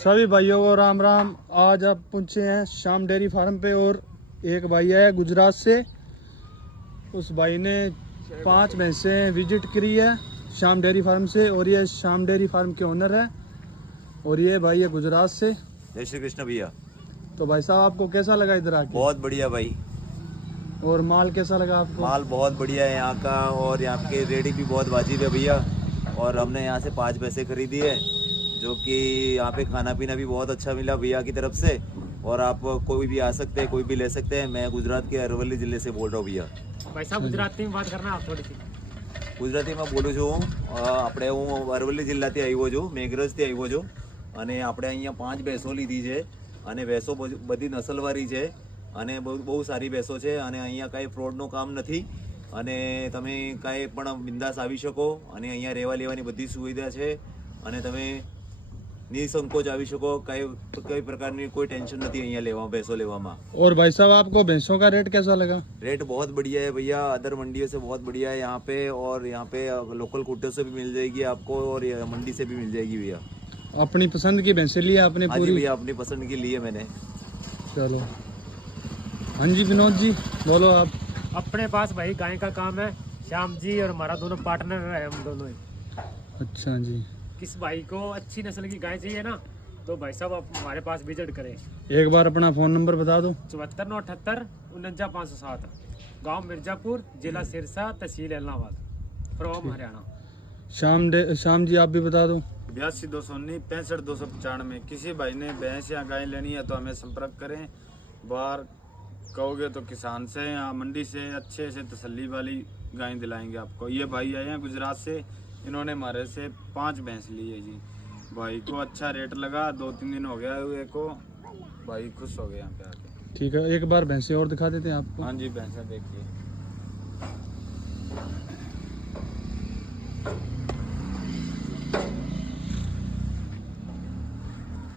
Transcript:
सभी भाइयों को राम राम। आज आप पहुंचे हैं श्याम डेयरी फार्म पे और एक भाई है गुजरात से। उस भाई ने 5 भैंसें विजिट करी है श्याम डेयरी फार्म से और ये श्याम डेयरी फार्म के ओनर है और ये भाई है गुजरात से। जय श्री कृष्ण भैया। तो भाई साहब आपको कैसा लगा इधर आके? बहुत बढ़िया भाई। और माल कैसा लगा आपको? माल बहुत बढ़िया है यहाँ का और यहाँ के रेडी भी बहुत वाजिब है भैया। और हमने यहाँ से 5 भैंसें खरीदी है जो कि यहाँ पे खाना पीना भी बहुत अच्छा मिला भैया की तरफ से। और आप कोई भी आ सकते हैं, कोई भी ले सकते हैं। मैं गुजरात के अरवली जिले से बोल रहा हूँ भैया। भाई साहब गुजराती में बात करना आप थोड़ी सी। ગુજરાતીમાં બોલું છું આપણે હું અરવલ્લી જિલ્લાથી આવ્યો છું, મેઘરજથી આવ્યો છું અને આપણે અહીંયા 5 ભેંસો લીધી છે અને ભેંસો બધી નસલવાળી છે અને બહુ સારી ભેંસો છે અને અહીંયા કાંઈ ફ્રોડનું કામ નથી અને તમે કાંઈ પણ બિંદાસ આવી શકો અને અહીંયા રહેવા લેવાની બધી સુવિધા છે અને તમે निसंकोच આવી શકો। કઈ પ્રકારની કોઈ ટેન્શન નથી અહીંયા લેવા ભેંસો લેવામાં। और भाई साहब आपको भैंसों का रेट कैसा लगा? रेट बहुत बढ़िया है भैया, अदर मंडियों से बहुत बढ़िया है यहाँ पे। और यहाँ पे लोकल कुत्तों से भी मिल जाएगी आपको और मंडी से भी मिल जाएगी भैया। अपनी पसंद की भैंसें ली आपने हाँ जी पूरी? भैया, अपनी पसंद की ली है मैंने। चलो हाँ जी विनोद जी बोलो आप। अपने पास भाई गाय का काम है, श्याम जी और हमारा दोनों पार्टनर है, हम दोनों ही। अच्छा जी। किस भाई को अच्छी नस्ल की गाय चाहिए ना तो भाई साहब आप हमारे पास विजिट करें। एक बार अपना फोन नंबर बता दो। 74 49 507, गांव मिर्जापुर, जिला सिरसा, तहसील एलनाबाद, फ्रॉम हरियाणा। श्याम जी आप भी बता दो। 8219 65 295। किसी भाई ने भैंस या गाय लेनी है तो हमें संपर्क करें। बाहर कहोगे तो किसान से या मंडी से अच्छे से तसल्ली वाली गाय दिलाएंगे आपको। ये भाई आए हैं गुजरात से, इन्होंने हमारे से 5 भैंस ली है जी। भाई को अच्छा रेट लगा, 2-3 दिन हो गया हुए को, भाई खुश हो गए यहाँ पे आके। ठीक है एक बार भैंसे और दिखा देते हैं आपको। हाँ जी भैंसा देखिए।